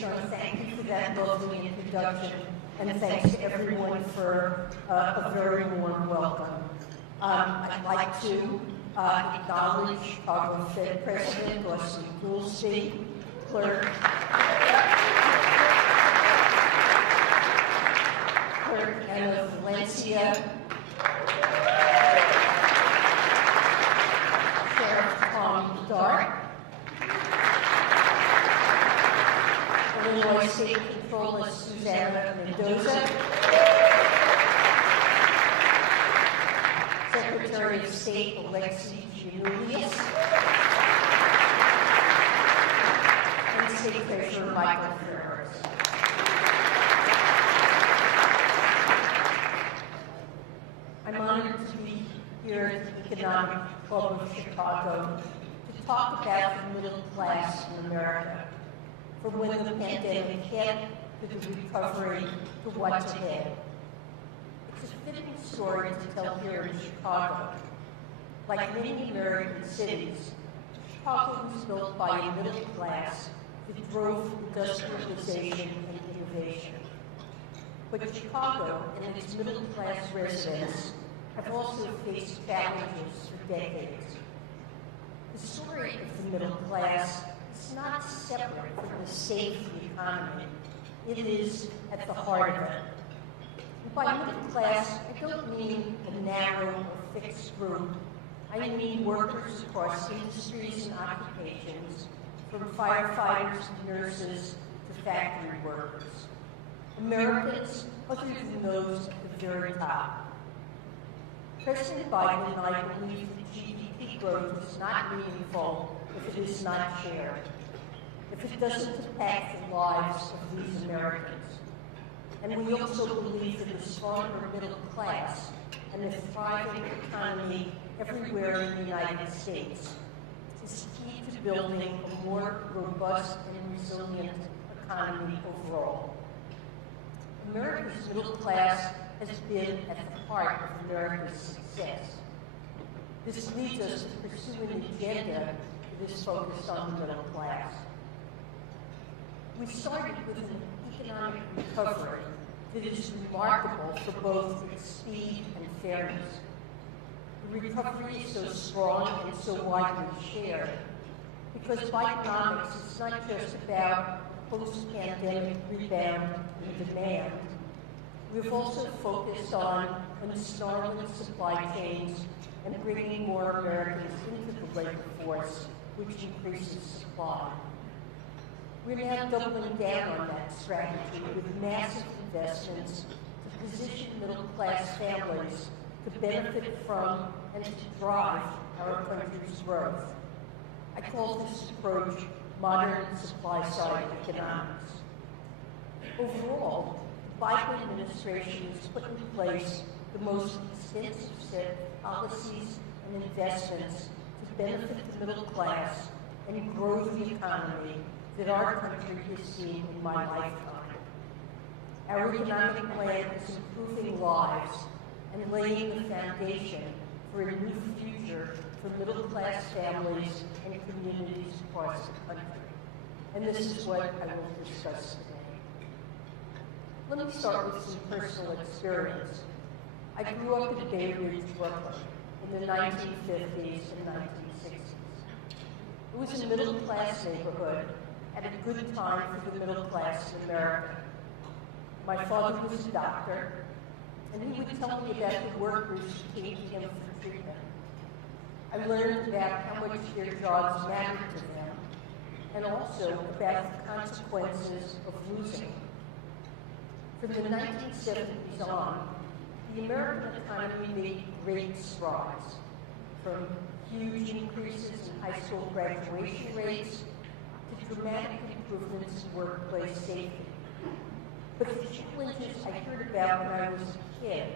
Commissioner, thank you for that lovely introduction, and thanks to everyone for a very warm welcome. I'd like to acknowledge Chicago Fed President Austin Goolsby, Clerk Anna Valencia, Sheriff Tom Dart, Illinois State Controller Susanna Mendoza, Secretary of State Alexi Giannoulias, and State Treasurer Michael Ferris. I'm honored to be here at the Economic Club of Chicago to talk about the middle class in America, from when the pandemic hit to the recovery to what's ahead. It's a fitting story to tell here in Chicago. Like many American cities, Chicago was built by a middle class that drove industrialization and innovation. But Chicago and its middle class residents have also faced challenges for decades. The story of the middle class is not separate from the state of the economy. It is at the heart of it. And by middle class, I don't mean a narrow or fixed group. I mean workers across industries and occupations, from firefighters and nurses to factory workers. Americans other than those at the very top. President Biden and I believe that GDP growth is not meaningful if it is not shared, if it doesn't impact the lives of these Americans. And we also believe that a stronger middle class and a thriving economy everywhere in the United States is key to building a more robust and resilient economy overall. America's middle class has been at the heart of America's success. This leads us to pursue an agenda that is focused on the middle class. We started with an economic recovery that is remarkable for both its speed and fairness. The recovery is so strong and so widely shared because Bidenomics is not just about post-pandemic rebound in demand. We've also focused on unsnarling supply chains and bringing more Americans into the labor force, which increases supply. We're now doubling down on that strategy with massive investments to position middle-class families to benefit from and to drive our country's growth. I call this approach modern supply-side economics. Overall, the Biden administration has put in place the most extensive set of policies and investments to benefit the middle class and grow the economy that our country has seen in my lifetime. Our economic plan is improving lives and laying the foundation for a new future for middle-class families and communities across the country. And this is what I will discuss today. Let me start with some personal experience. I grew up in Bay Ridge, Brooklyn, in the 1950s and 1960s. It was a middle-class neighborhood at a good time for the middle class in America. My father was a doctor, and he would tell me about the workers who came to him for treatment. I learned about how much their jobs mattered to them, and also about the consequences of losing. From the 1970s on, the American economy made great strides, from huge increases in high school graduation rates to dramatic improvements in workplace safety. But the challenges I heard about when I was a kid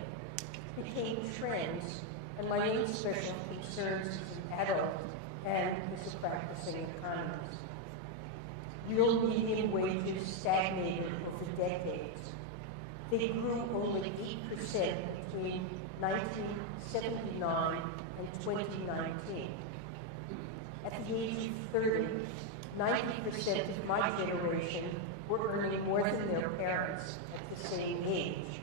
became trends and my own special concerns as an adult and as a practicing economist. Real median wages stagnated over decades. They grew only 8% between 1979 and 2019. At the age of 30, 90% of my generation were earning more than their parents at the same age.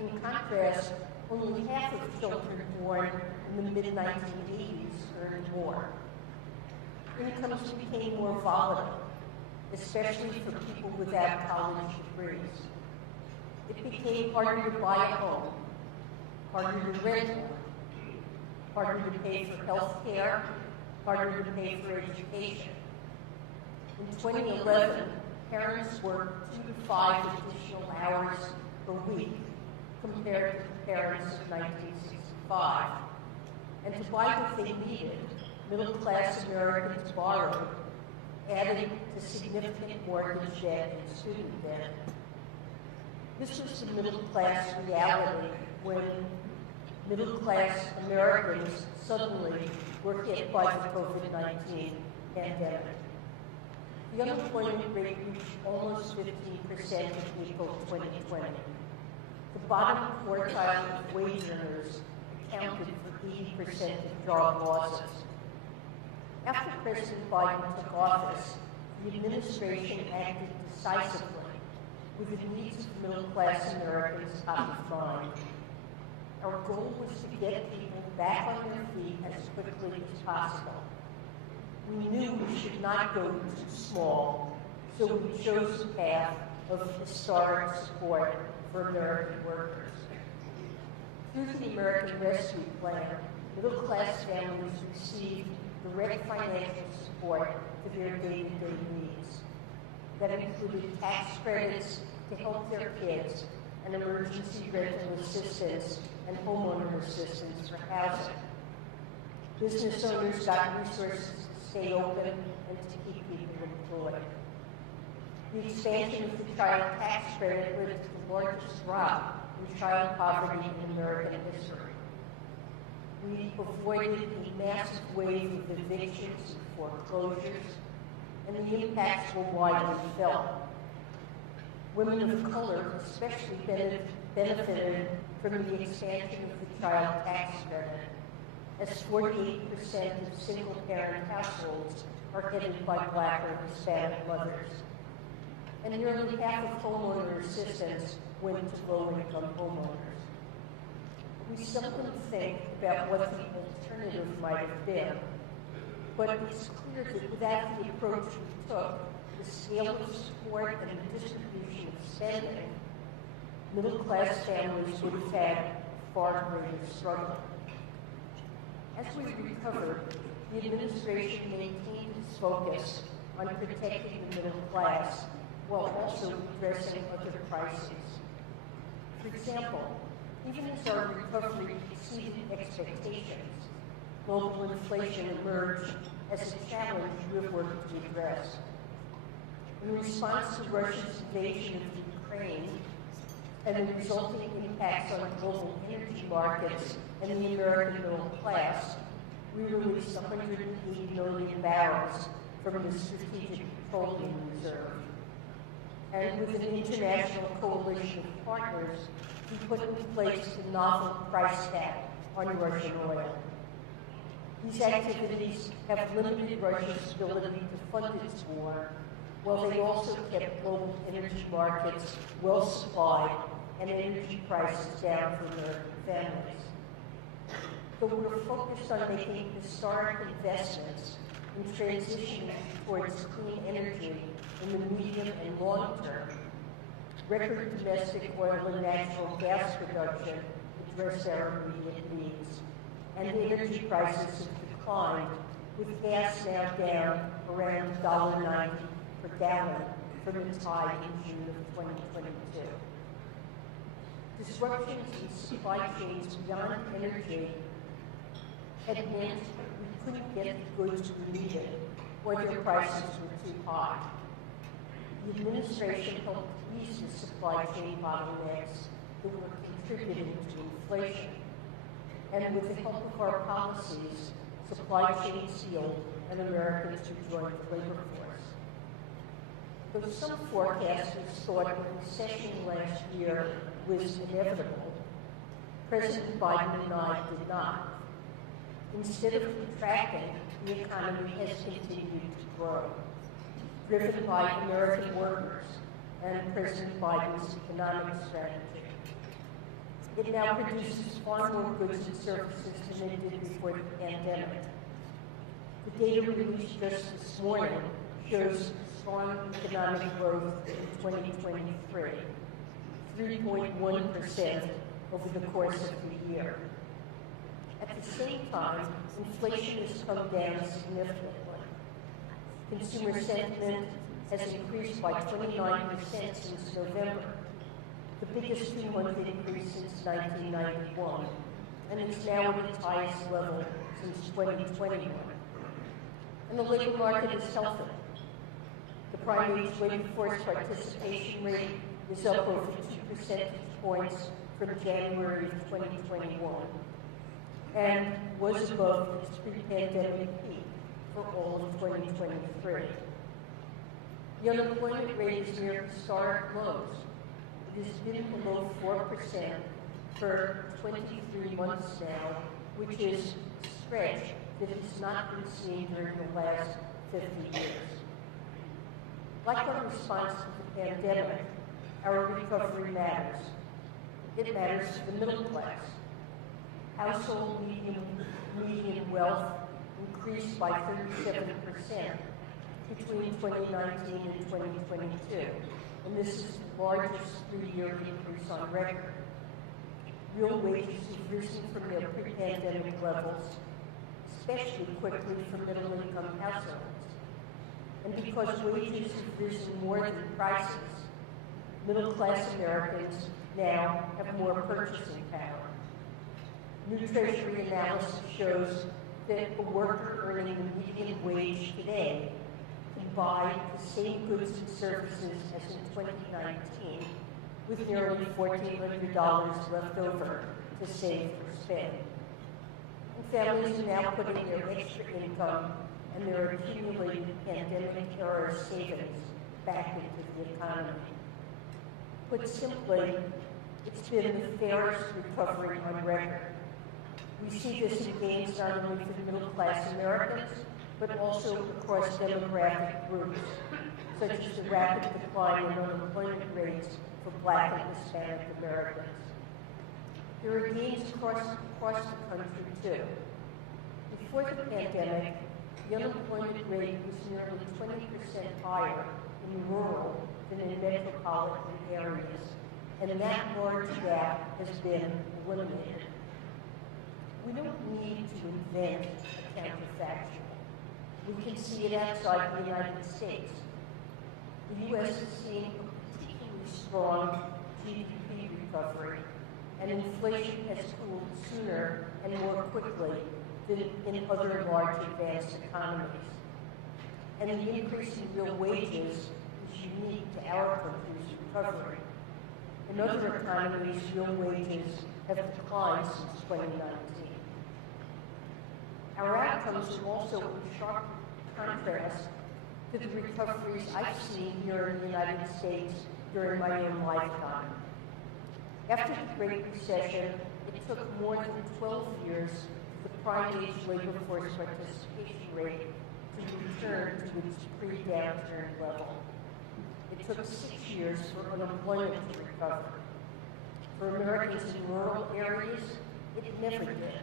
In contrast, only half of children born in the mid-1980s earned more. Incomes became more volatile, especially for people without college degrees. It became harder to buy a home, harder to rent one, harder to pay for health care, harder to pay for education. In 2011, parents worked 2 to 5 additional hours per week compared to the parents of 1965. And to buy what they needed, middle-class Americans borrowed, adding to significant mortgage debt and student debt. This was the middle-class reality when middle-class Americans suddenly were hit by the COVID-19 pandemic. The unemployment rate reached almost 15% in April 2020. The bottom quartile of wage earners accounted for 80% of job losses. After President Biden took office, the administration acted decisively with the needs of middle-class Americans top of mind. Our goal was to get people back on their feet as quickly as possible. We knew we should not go too small, so we chose the path of historic support for American workers. Through the American Rescue Plan, middle-class families received direct financial support for their day-to-day needs. That included tax credits to help their kids, and emergency rental assistance and homeowner assistance for housing. Business owners got resources to stay open and to keep people employed. The expansion of the child tax credit led to the largest drop in child poverty in American history. We avoided a massive wave of evictions and foreclosures, and the impacts were widely felt. Women of color especially benefited from the expansion of the child tax credit, as 48% of single-parent households are headed by Black or Hispanic mothers. And nearly half of homeowner assistance went to low-income homeowners. We seldom think about what the alternative might have been, but it's clear that without the approach we took, the scale of support and the distribution of spending, middle-class families would have had a far greater struggle. As we recovered, the administration maintained its focus on protecting the middle class while also addressing other crises. For example, even as our recovery exceeded expectations, global inflation emerged as a challenge we have worked to address. In response to Russia's invasion of Ukraine and the resulting impacts on global energy markets and the American middle class, we released 180 million barrels from the Strategic Petroleum Reserve. And with an international coalition of partners, we put in place a novel price cap on Russian oil. These activities have limited Russia's ability to fund its war, while they also kept global energy markets well supplied and energy prices down for American families. But we're focused on making historic investments in transitioning towards clean energy in the medium and long term. Record domestic oil and natural gas production address our immediate needs, and energy prices have declined, with gas now down around $1.90 per gallon from its high in June of 2022. Disruptions in supply chains beyond energy had meant we couldn't get the goods we needed, or their prices were too high. The administration helped ease the supply chain bottlenecks that were contributing to inflation. And with the help of our policies, supply chains healed and Americans rejoined the labor force. Though some forecasters thought a recession last year was inevitable, President Biden and I did not. Instead of contracting, the economy has continued to grow, driven by American workers and President Biden's economic strategy. It now produces far more goods and services than it did before the pandemic. The data released just this morning shows strong economic growth in 2023, 3.1% over the course of the year. At the same time, inflation has come down significantly. Consumer sentiment has increased by 29% since November, the biggest two-month increase since 1991, and it's now at its highest level since 2021. And the labor market is healthy. The prime age labor force participation rate is up over 2 percentage points from January of 2021, and was above its pre-pandemic peak for all of 2023. The unemployment rate is near historic lows. It has been below 4% for 23 months now, which is a stretch that has not been seen during the last 50 years. Like our response to the pandemic, our recovery matters. It matters to the middle class. Household median wealth increased by 37% between 2019 and 2022, and this is the largest three-year increase on record. Real wages have risen from their pre-pandemic levels, especially quickly for middle-income households. And because wages have risen more than prices, middle-class Americans now have more purchasing power. New Treasury analysis shows that a worker earning the median wage today can buy the same goods and services as in 2019 with nearly $1,400 left over to save or spend. And families are now putting their extra income and their accumulated pandemic-era savings back into the economy. Put simply, it's been the fairest recovery on record. We see this in gains not only for middle-class Americans, but also across demographic groups, such as the rapid decline in unemployment rates for Black and Hispanic Americans. There are gains across the country, too. Before the pandemic, the unemployment rate was nearly 20% higher in rural than in metropolitan areas, and that large gap has been eliminated. We don't need to invent a counterfactual. We can see it outside the United States. The U.S. is seeing a particularly strong GDP recovery, and inflation has cooled sooner and more quickly than in other large advanced economies. And the increase in real wages is unique to our country's recovery. In other economies, real wages have declined since 2019. Our outcomes are also in sharp contrast to the recoveries I've seen here in the United States during my own lifetime. After the Great Recession, it took more than 12 years for the prime age labor force participation rate to return to its pre-downturn level. It took 6 years for unemployment to recover. For Americans in rural areas, it never did.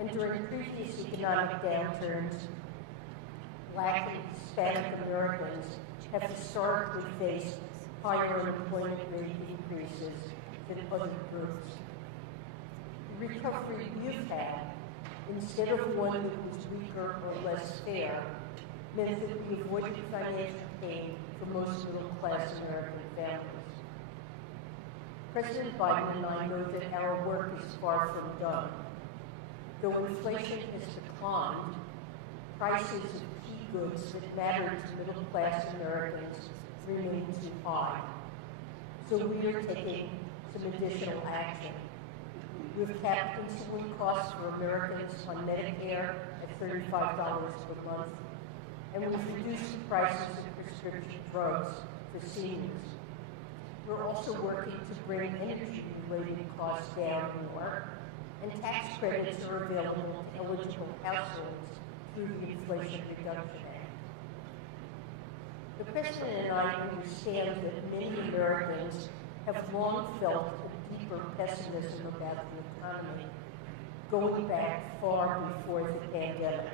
And during previous economic downturns, Black and Hispanic Americans have historically faced higher unemployment rate increases than other groups. The recovery we've had, instead of one that was weaker or less fair, meant that we avoided financial pain for most middle-class American families. President Biden and I know that our work is far from done. Though inflation has declined, prices of key goods that matter to middle-class Americans remain too high. So we are taking some additional action. We've capped insulin costs for Americans on Medicare at $35 per month, and we've reduced the prices of prescription drugs for seniors. We're also working to bring energy-related costs down more, and tax credits are available to eligible households through the Inflation Reduction Act. The President and I understand that many Americans have long felt a deeper pessimism about the economy, going back far before the pandemic.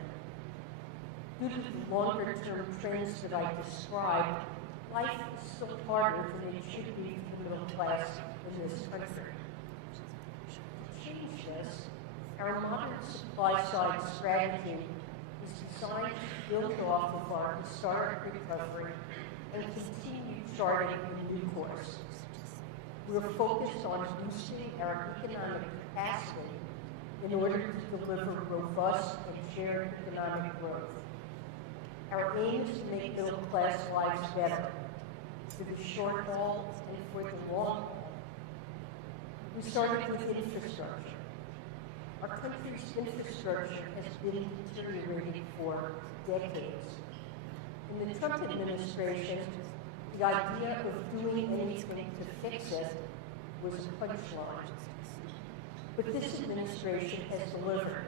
Due to the longer-term trends that I described, life is still harder than it should be for the middle class in this country. To change this, our modern supply-side strategy is designed to build off of our historic recovery and continue charting a new course. We're focused on boosting our economic capacity in order to deliver robust and shared economic growth. Our aim is to make middle-class lives better, for the short haul and for the long haul. We started with infrastructure. Our country's infrastructure has been deteriorating for decades. In the Trump administration, the idea of doing anything to fix it was a punchline. But this administration has delivered.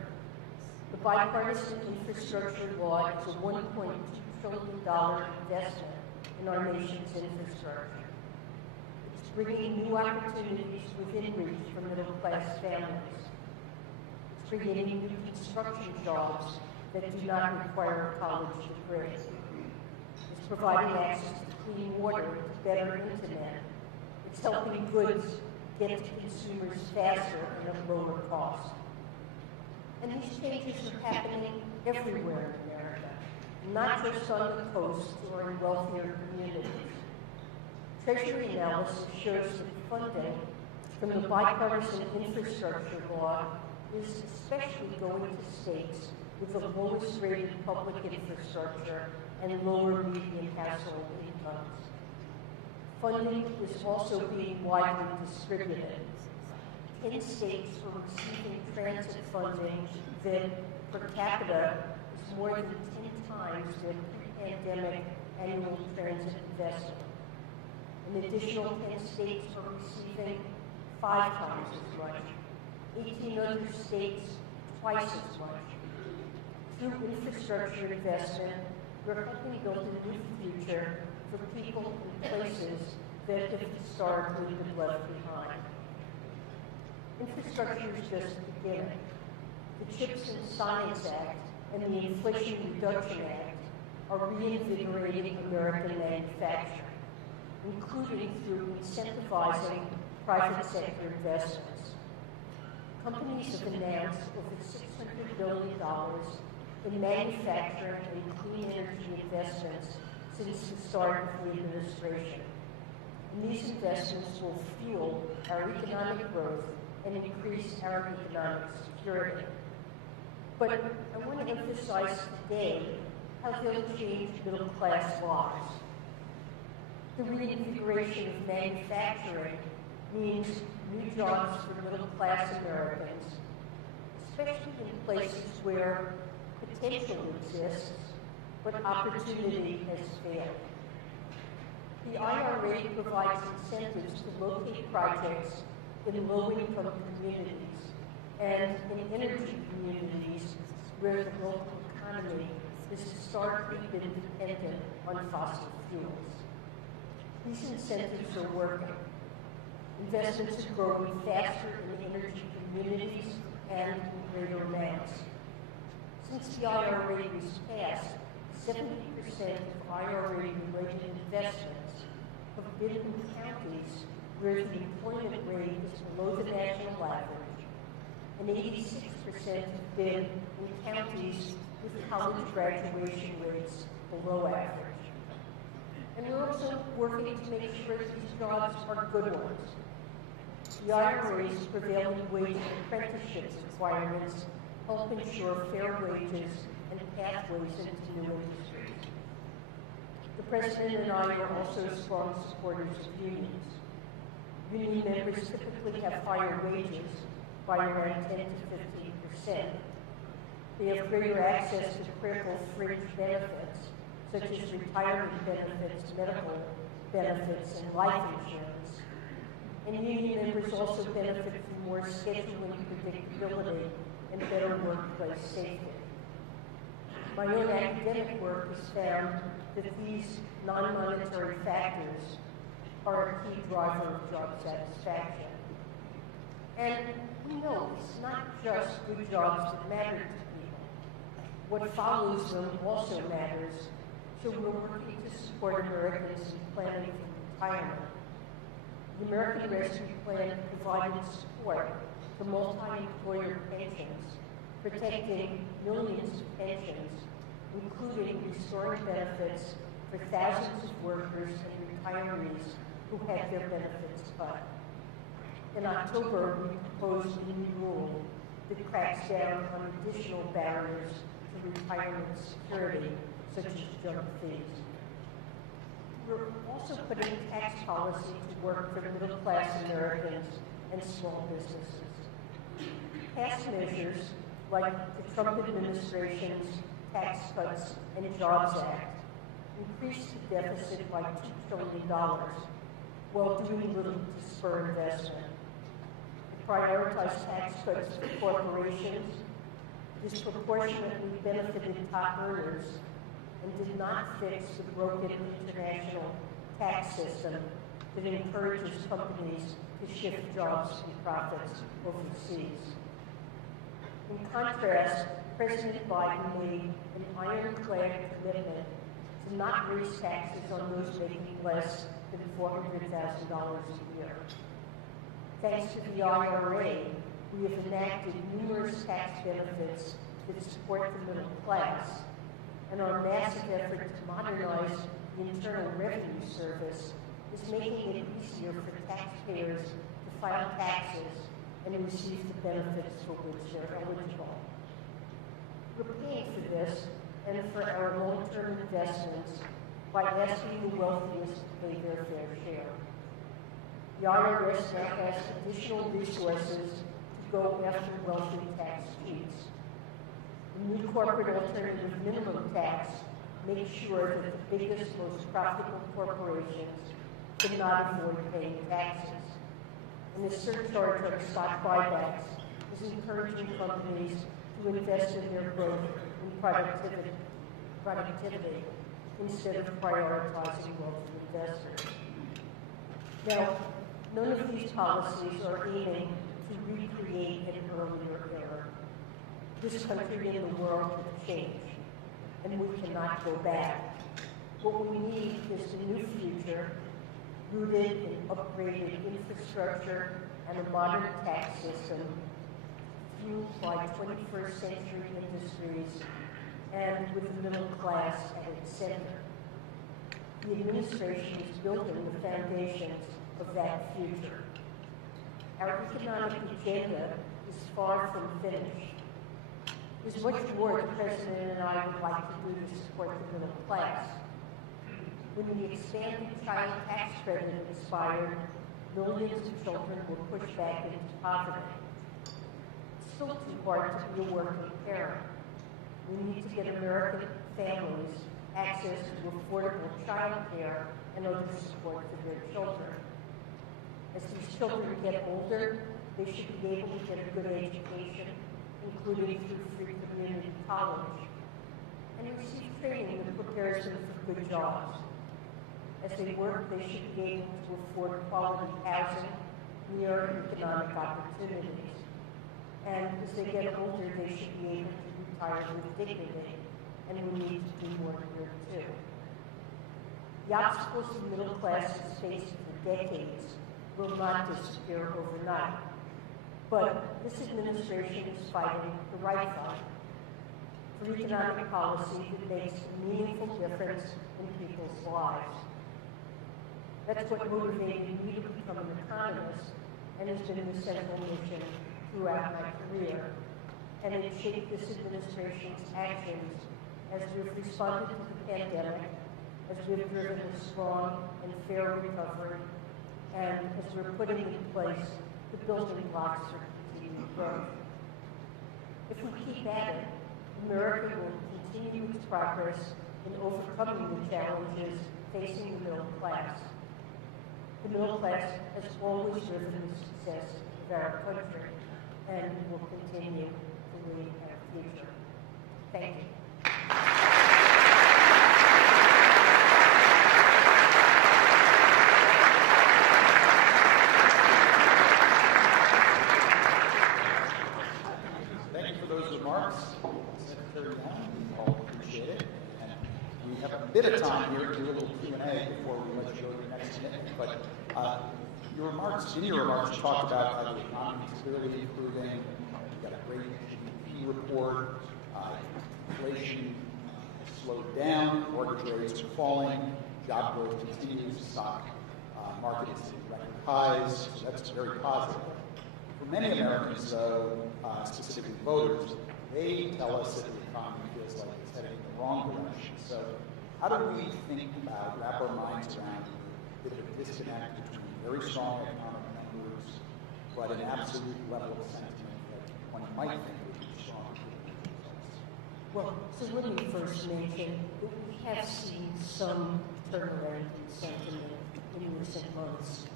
The bipartisan infrastructure law is a $1.2 trillion investment in our nation's infrastructure. It's bringing new opportunities within reach for middle-class families. It's creating new construction jobs that do not require a college degree. It's providing access to clean water, better internet. It's helping goods get to consumers faster and at lower cost. And these changes are happening everywhere in America, not just on the coast or in wealthier communities. Treasury analysis shows that funding from the bipartisan infrastructure law is especially going to states with the lowest rated public infrastructure and lower median household incomes. Funding is also being widely distributed. 10 states are receiving transit funding that per capita is more than 10 times their pre-pandemic annual transit investment. An additional 10 states are receiving 5 times as much. 18 other states twice as much. Through infrastructure investment, we're helping build a new future for people and places that have historically been left behind. Infrastructure is just beginning. The CHIPS and Science Act and the Inflation Reduction Act are reinvigorating American manufacturing, including through incentivizing private sector investments. Companies have announced over $600 billion in manufacturing and clean energy investments since the start of the administration. And these investments will fuel our economic growth and increase our economic security. But I want to emphasize today how they'll change middle-class lives. The reinvigoration of manufacturing means new jobs for middle-class Americans, especially in places where potential exists, but opportunity has failed. The IRA provides incentives to locate projects in low-income communities and in energy communities where the local economy has historically been dependent on fossil fuels. These incentives are working. Investments are growing faster in energy communities and in greater amounts. Since the IRA was passed, 70% of IRA-related investments have been in counties where the employment rate is below the national average, and 86% have been in counties with college graduation rates below average. And we're also working to make sure that these jobs are good ones. The IRA's prevailing wage and apprenticeship requirements help ensure fair wages and pathways into new industries. The President and I are also strong supporters of unions. Union members typically have higher wages by around 10 to 15%. They have greater access to critical fringe benefits, such as retirement benefits, medical benefits, and life insurance. and union members also benefit from more scheduling predictability and better workplace safety. My own academic work has found that these non-monetary factors are a key driver of job satisfaction. And we know it's not just good jobs that matter to people. What follows them also matters, so we're working to support Americans in planning for retirement. The American Rescue Plan provided support for multi-employer pensions, protecting millions of pensions, including restoring benefits for thousands of workers and retirees who had their benefits cut. In October, we proposed a new rule that cracks down on additional barriers to retirement security, such as junk fees. We're also putting tax policy to work for middle-class Americans and small businesses. Past measures, like the Trump administration's Tax Cuts and Jobs Act, increased the deficit by $2 trillion, while doing little to spur investment. It prioritized tax cuts for corporations, disproportionately benefited top earners, and did not fix the broken international tax system that encourages companies to shift jobs and profits overseas. In contrast, President Biden made an ironclad commitment to not raise taxes on those making less than $400,000 a year. Thanks to the IRA, we have enacted numerous tax benefits that support the middle class, and our massive effort to modernize the Internal Revenue Service is making it easier for taxpayers to file taxes and receive the benefits for which they're eligible. We're paying for this and for our long-term investments by asking the wealthiest to pay their fair share. The IRS now has additional resources to go after wealthy tax cheats. The new corporate alternative minimum tax makes sure that the biggest, most profitable corporations cannot avoid paying taxes. And the surcharge on stock buybacks is encouraging companies to invest in their growth and productivity instead of prioritizing wealthy investors. Now, none of these policies are aiming to recreate an earlier era. This country and the world have changed, and we cannot go back. What we need is a new future rooted in upgraded infrastructure and a modern tax system fueled by 21st century industries and with the middle class at its center. The administration is building the foundations of that future. Our economic agenda is far from finished. There's much more the President and I would like to do to support the middle class. When the expanded child tax credit expired, millions of children were pushed back into poverty. It's still too hard to be a working parent. We need to get American families access to affordable child care and other support for their children. As these children get older, they should be able to get a good education, including through free community college, and receive training that prepares them for good jobs. As they work, they should be able to afford quality housing near economic opportunities. And as they get older, they should be able to retire with dignity, and we need to do more here too. The obstacles the middle class has faced for decades will not disappear overnight. But this administration is fighting the right fight for economic policy that makes a meaningful difference in people's lives. That's what motivated me to become an economist and has been the central mission throughout my career. And it shaped this administration's actions as we've responded to the pandemic, as we've driven a strong and fair recovery, and as we're putting in place the building blocks for continued growth. If we keep at it, America will continue its progress in overcoming the challenges facing the middle class. The middle class has always driven the success of our country and will continue to lead our future. Thank you. Thank you for those remarks, Secretary Yellen. We all appreciate it. And we have a bit of time here to do a little Q&A before we let you go to the next minute. But in your remarks, you talked about how the economy is clearly improving. You've got a great GDP report. Inflation slowed down. Mortgage rates are falling. Job growth continues. Stock market is at record highs. So that's very positive. For many Americans, though, specifically voters, they tell us that the economy feels like it's heading in the wrong direction. So how do we think about, wrap our minds around the bit of a disconnect between very strong economic numbers, but an absolute level of sentiment that one might think would be strong? Well, so let me first mention that we have seen some turnaround in sentiment in recent months.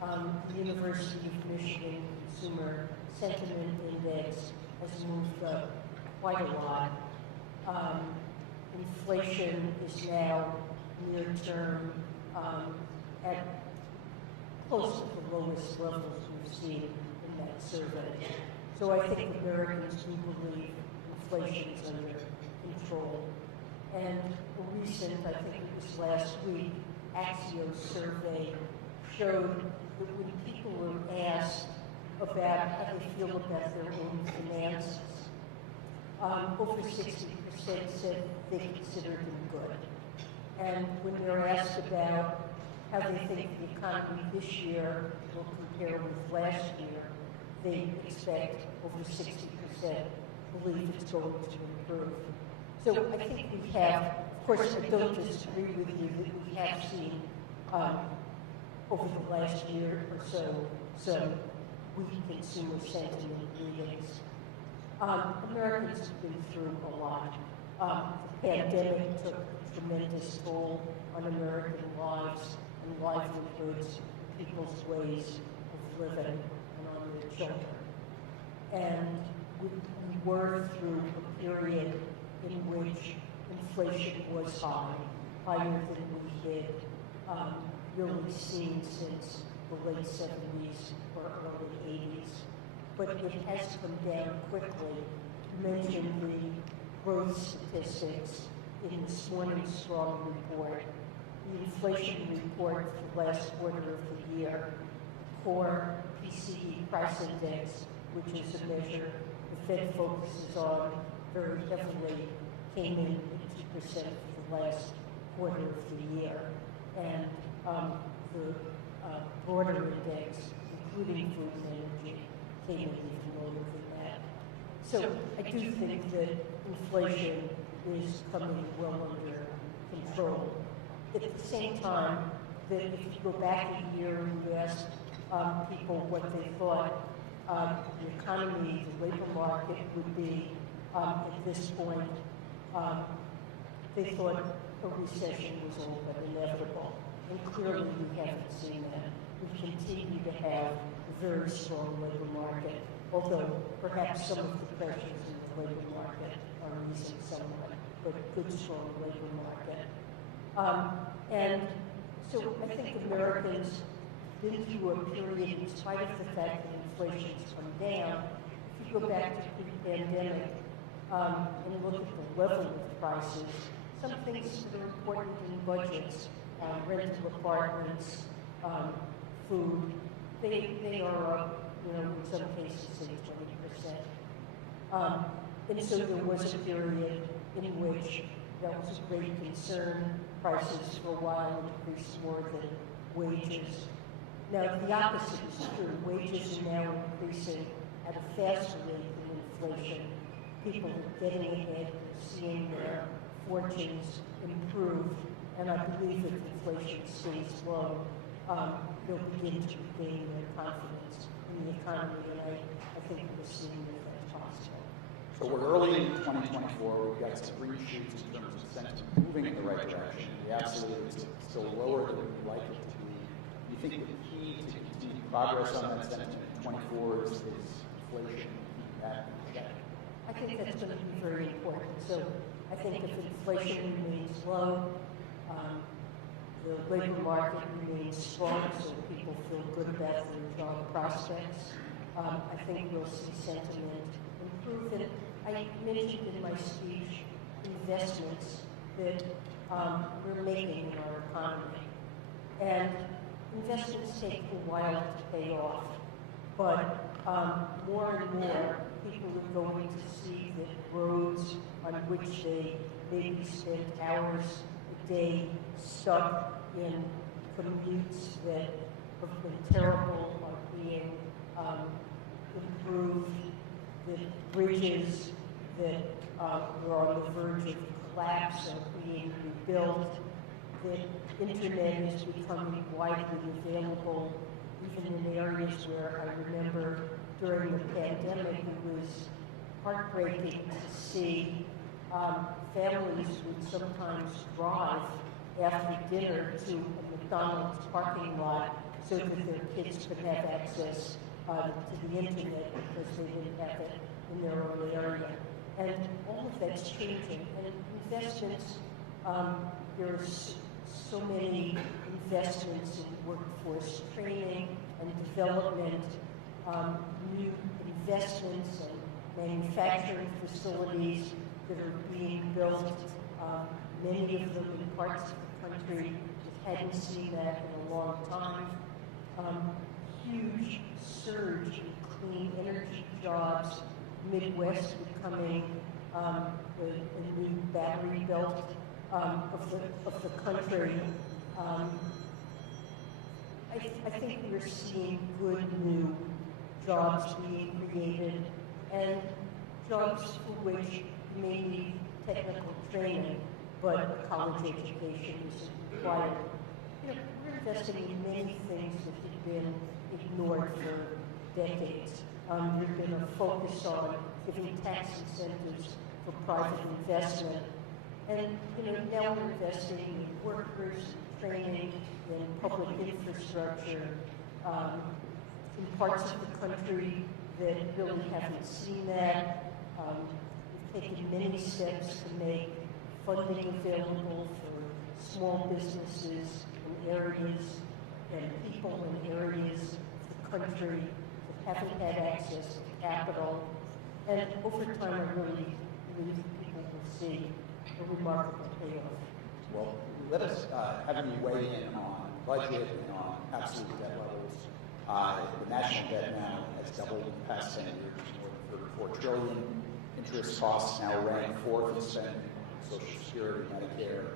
The University of Michigan Consumer Sentiment Index has moved up quite a lot. Inflation is now near term at close to the lowest levels we've seen in that survey. So I think Americans do believe inflation is under control. And a recent, I think it was last week, Axios survey showed that when people were asked about how they feel about their own finances, over 60% said they considered them good. And when they're asked about how they think the economy this year will compare with last year, they expect over 60% believe it's going to improve. So I think we have, of course, I don't disagree with you that we have seen over the last year or so some weak consumer sentiment readings. Americans have been through a lot. The pandemic took a tremendous toll on American lives and livelihoods, people's ways of living, and on their children. And we were through a period in which inflation was high, higher than we had really seen since the late 70s or early 80s. But it has come down quickly. You mentioned the growth statistics in this morning's strong report. The inflation report for the last quarter of the year, core PCE price index, which is a measure the Fed focuses on very heavily, came in at 2% for the last quarter of the year. And the broader index, including food and energy, came in even lower than that. So I do think that inflation is coming well under control. At the same time, that if you go back a year and you ask people what they thought the economy, the labor market would be at this point, they thought a recession was all but inevitable. And clearly we haven't seen that. We continue to have a very strong labor market, although perhaps some of the pressures in the labor market are easing somewhat, but good, strong labor market. And so I think Americans have been through a period, in spite of the fact that inflation's come down. If you go back to pre-pandemic and look at the level of prices, some things that are important in budgets, rental apartments, food, they are up, in some cases, say 20%. And so there was a period in which that was a great concern. Prices for a while increased more than wages. Now, the opposite is true. Wages are now increasing at a faster rate than inflation. People are getting ahead, seeing their fortunes improve, and I believe if inflation stays low, they'll begin to regain their confidence in the economy, and I think we're seeing that that's possible. So we're early in 2024. We've got some green shoots in terms of sentiment moving in the right direction. The absolute is still lower than we'd like it to be. You think the key to continued progress on that sentiment in 24 is inflation? I think that's going to be very important. So I think if inflation remains low, the labor market remains strong, so people feel good about their job prospects. I think we'll see sentiment improve. And I mentioned in my speech investments that we're making in our economy. And investments take a while to pay off, but more and more people are going to see that roads on which they maybe spend hours a day stuck in commutes that have been terrible are being improved, that bridges that were on the verge of collapse are being rebuilt, that internet is becoming widely available, even in areas where I remember during the pandemic it was heartbreaking to see families would sometimes drive after dinner to a McDonald's parking lot so that their kids could have access to the internet because they didn't have it in their own area. And all of that's changing. And investments, there's so many investments in workforce training and development, new investments and manufacturing facilities that are being built, many of them in parts of the country that hadn't seen that in a long time. Huge surge in clean energy jobs, Midwest becoming a new battery belt of the country. I think we're seeing good new jobs being created and jobs for which you may need technical training, but college education is required. You know, we're investing in many things that have been ignored for decades. There's been a focus on giving tax incentives for private investment. And now we're investing in workers, training, in public infrastructure, in parts of the country that really haven't seen that. We've taken many steps to make funding available for small businesses in areas and people in areas of the country that haven't had access to capital. And over time, I really believe people will see a remarkable payoff. Well, let us have you weigh in on budget and on absolute debt levels. The national debt now has doubled in the past 10 years, more than $34 trillion. Interest costs now rank fourth in spending, Social Security, Medicare,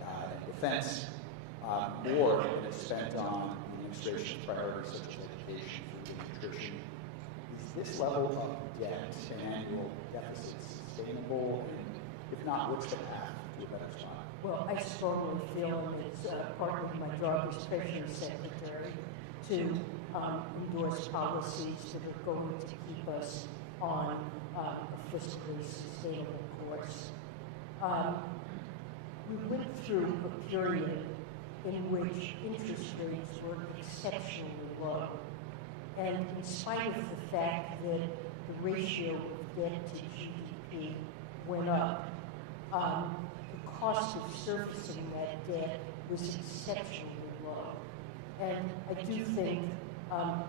and defense, more than is spent on the administration's priorities such as education, food, and nutrition. Is this level of debt and annual deficits sustainable? And if not, what's the path to a better spot? Well, I strongly feel, and it's part of my job as Treasury Secretary, to endorse policies that are going to keep us on a fiscally sustainable course. We went through a period in which interest rates were exceptionally low. And in spite of the fact that the ratio of debt to GDP went up, the cost of servicing that debt was exceptionally low. And I do think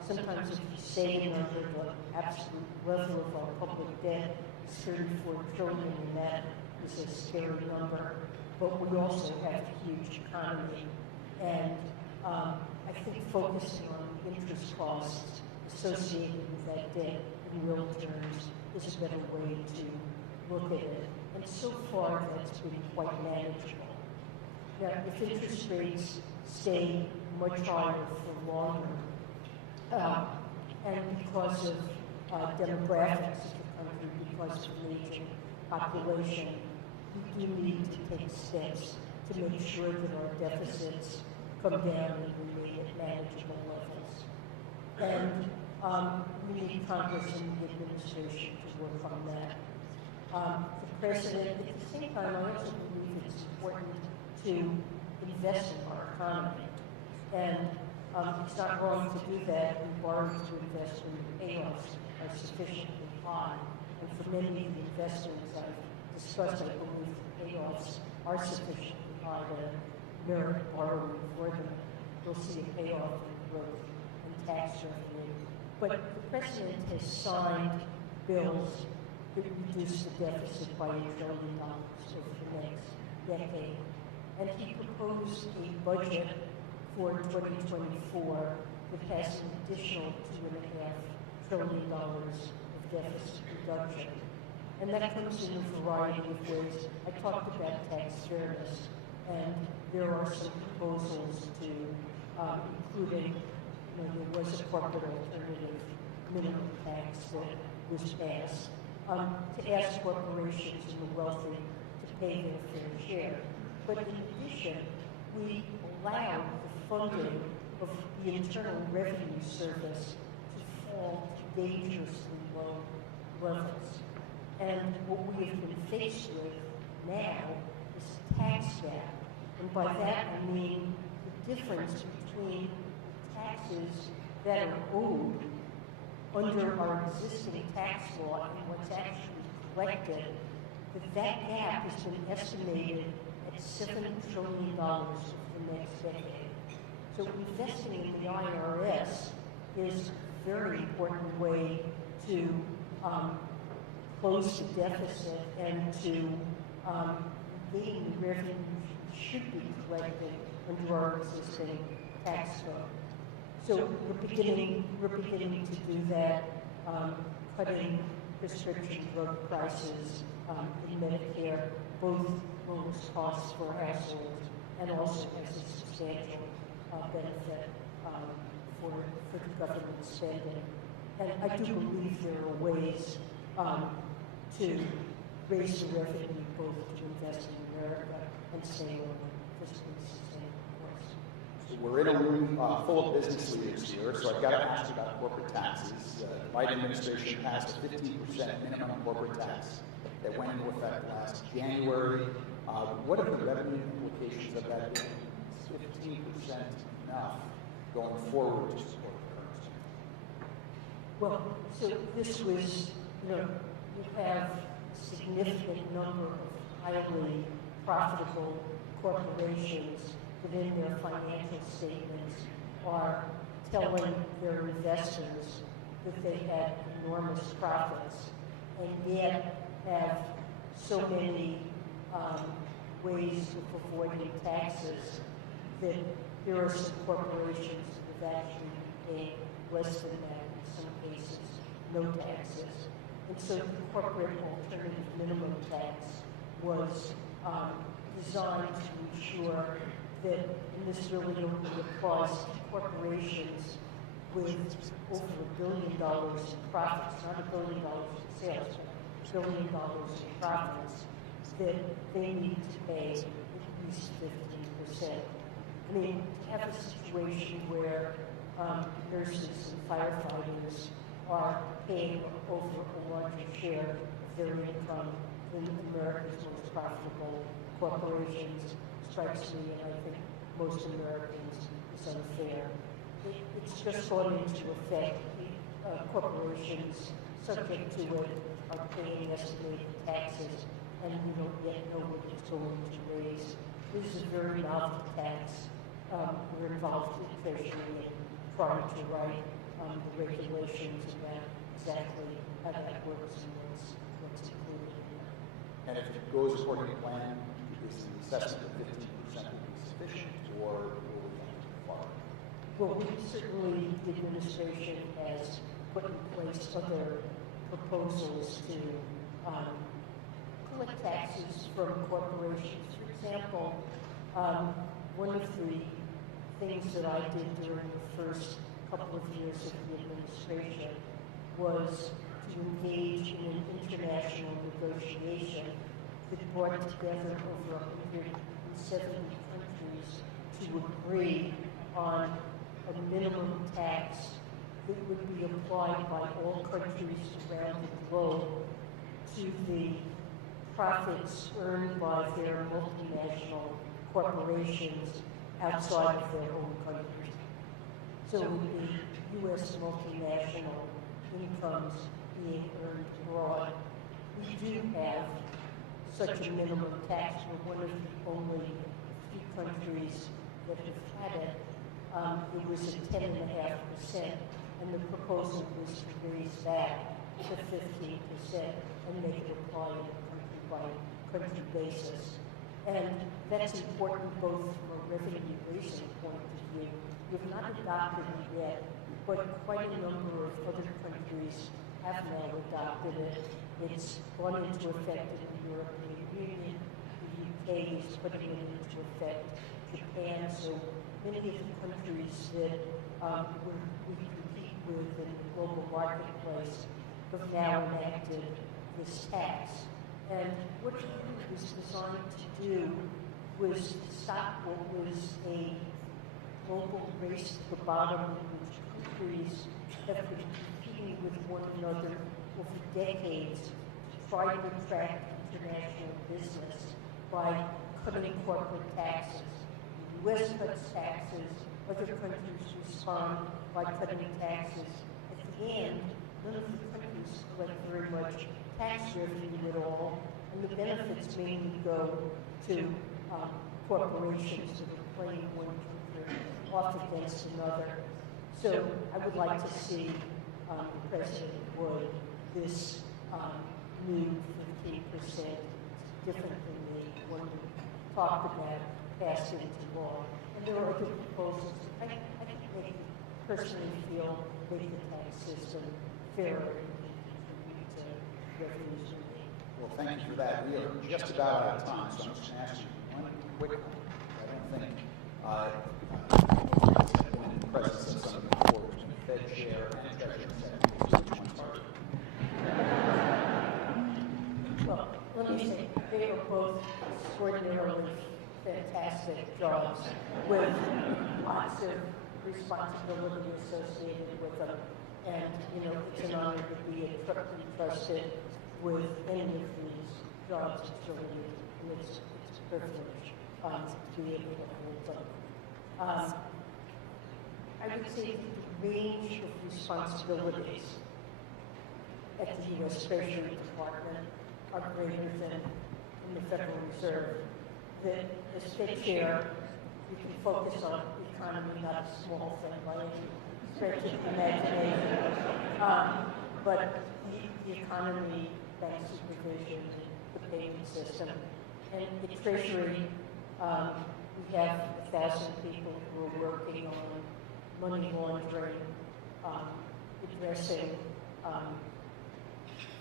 sometimes if you say under the absolute level of our public debt is $34 trillion, and that is a scary number, but we also have a huge economy. And I think focusing on interest costs associated with that debt in real terms is a better way to look at it. And so far, that's been quite manageable. Now, if interest rates stay much higher for longer, and because of demographics of the country, because of the aging population, we do need to take steps to make sure that our deficits come down and remain at manageable levels. And we need Congress and the administration to work on that. The President, at the same time, I also believe it's important to invest in our economy. And He's not willing to do that, and borrowing to invest in payoffs are sufficiently high. And for many of the investments I've discussed, I believe the payoffs are sufficiently high to merit borrowing for them. You'll see a payoff in growth and tax revenue. But the president has signed bills that reduce the deficit by $1 trillion over the next decade. And he proposed a budget for 2024 that has an additional $2.5 trillion of deficit reduction. And that comes in a variety of ways. I talked about tax fairness, and there are some proposals to, including, there was a corporate alternative minimum tax that was passed, to ask corporations and the wealthy to pay their fair share. But in addition, we allowed the funding of the Internal Revenue Service to fall to dangerously low levels. And what we have been faced with now is a tax gap. And by that I mean the difference between taxes that are owed under our existing tax law and what's actually collected. That gap has been estimated at $7 trillion for the next decade. So investing in the IRS is a very important way to close the deficit and to gain the revenue should be collected under our existing tax code. So we're beginning to do that, cutting prescription drug prices in Medicare, both lowest costs for households and also has a substantial benefit for the government spending. And I do believe there are ways to raise the revenue both to invest in America and stay on fiscally sustainable course. So we're in a room full of business leaders here, so I've got to ask you about corporate taxes. The Biden administration passed a 15% minimum corporate tax that went into effect last January. What are the revenue implications of that being 15% enough going forward to support the currency? Well, so this was, you have a significant number of highly profitable corporations that in their financial statements are telling their investors that they had enormous profits and yet have so many ways of avoiding taxes that there are some corporations that have actually paid less than that, in some cases, no taxes. And so the corporate alternative minimum tax was designed to ensure that, and this really only applies to corporations with over $1 billion in profits, not $1 billion in sales, but $1 billion in profits, that they need to pay at least 15%. I mean, to have a situation where nurses and firefighters are paying over a larger share of their income than America's most profitable corporations strikes me, and I think most Americans is unfair. It's just going into effect. Corporations subject to it are paying estimated taxes, and we don't yet know what it's going to raise. This is a very novel tax. We're involved in treasury and trying to write the regulations about exactly how that works and what's included in that. And if it goes according to plan, is the assessment of 15% will be sufficient, or will we have to go far? Well, certainly the administration has put in place other proposals to collect taxes from corporations. For example, one of the things that I did during the first couple of years of the administration was to engage in an international negotiation that brought together over 170 countries to agree on a minimum tax that would be applied by all countries around the globe to the profits earned by their multinational corporations outside of their own country. So it would be U.S. multinational incomes being earned abroad. We do have such a minimum tax. We're one of the only few countries that have had it. It was at 10.5%, and the proposal was to raise that to 15% and make it apply on a country-by-country basis. And that's important both from a revenue raising point of view. We've not adopted it yet, but quite a number of other countries have now adopted it. It's gone into effect in the European Union. The UK is putting it into effect. Japan, so many of the countries that we compete with in the global marketplace have now enacted this tax. And what it was designed to do was stop what was a global race to the bottom in which countries have been competing with one another over decades to try to attract international business by cutting corporate taxes. The U.S. cuts taxes, other countries respond by cutting taxes. At the end, none of the countries collect very much tax revenue at all, and the benefits mainly go to corporations that are playing one country off against another. So I would like to see the President would this new 15%, different than the one we talked about, pass into law. And there are other proposals. I think they personally feel make the tax system fairer and contribute to revenues. Well, thank you for that. We are just about out of time, so I'm just going to ask you one quick one. I don't think when the President said something before, Fed chair and treasurer said, which one's harder? Well, let me say, they are both extraordinarily fantastic jobs with lots of responsibility associated with them. And, you know, it's an honor to be entrusted with any of these jobs. It's really, it's a privilege to be able to hold them. I would say the range of responsibilities at the U.S. Treasury Department are greater than in the Federal Reserve. That as Fed chair, you can focus on the economy, not a small thing by any stretch of the imagination. But the economy, bank supervision, the payment system, and the Treasury, we have 1,000 people who are working on money laundering, addressing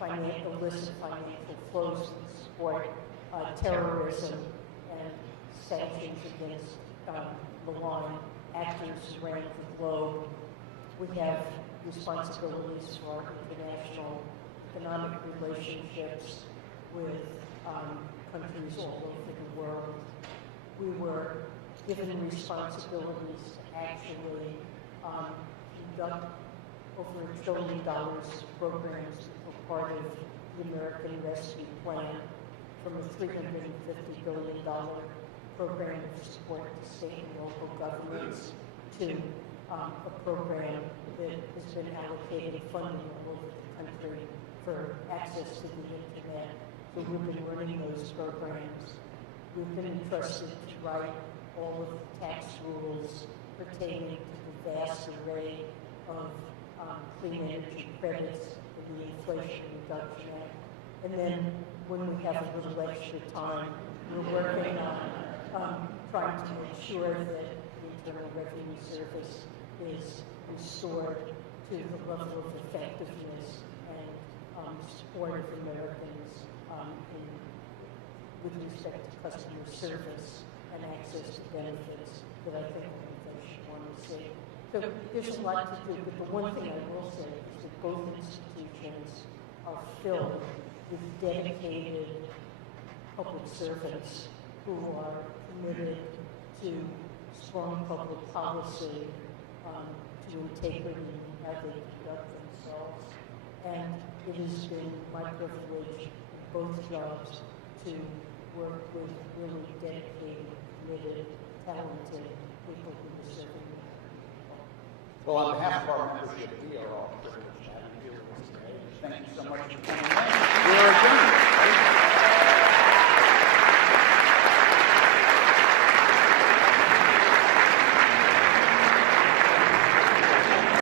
illicit financial flows that support terrorism and sanctions against malign actors around the globe. We have responsibilities for our international economic relationships with countries all over the world. We were given responsibilities to actually conduct over $1 trillion programs that were part of the American Rescue Plan, from a $350 billion program to support the state and local governments to a program that has been allocated funding all over the country for access to the internet. So we've been running those programs. We've been entrusted to write all of the tax rules pertaining to the vast array of clean energy credits in the Inflation Reduction Act. And then when we have a little extra time, we're working on trying to make sure that the Internal Revenue Service is restored to the level of effectiveness and support of Americans with respect to customer service and access to benefits that I think everybody should want to see. So there's a lot to do, but the one thing I will say is that both institutions are filled with dedicated public servants who are committed to strong public policy, to integrity in how they conduct themselves. And it has been my privilege in both jobs to work with really dedicated, committed, talented people who are serving the people. Well, on behalf of our membership, we are all privileged to have you here with us today. Thank you so much for coming in. We are adjourned.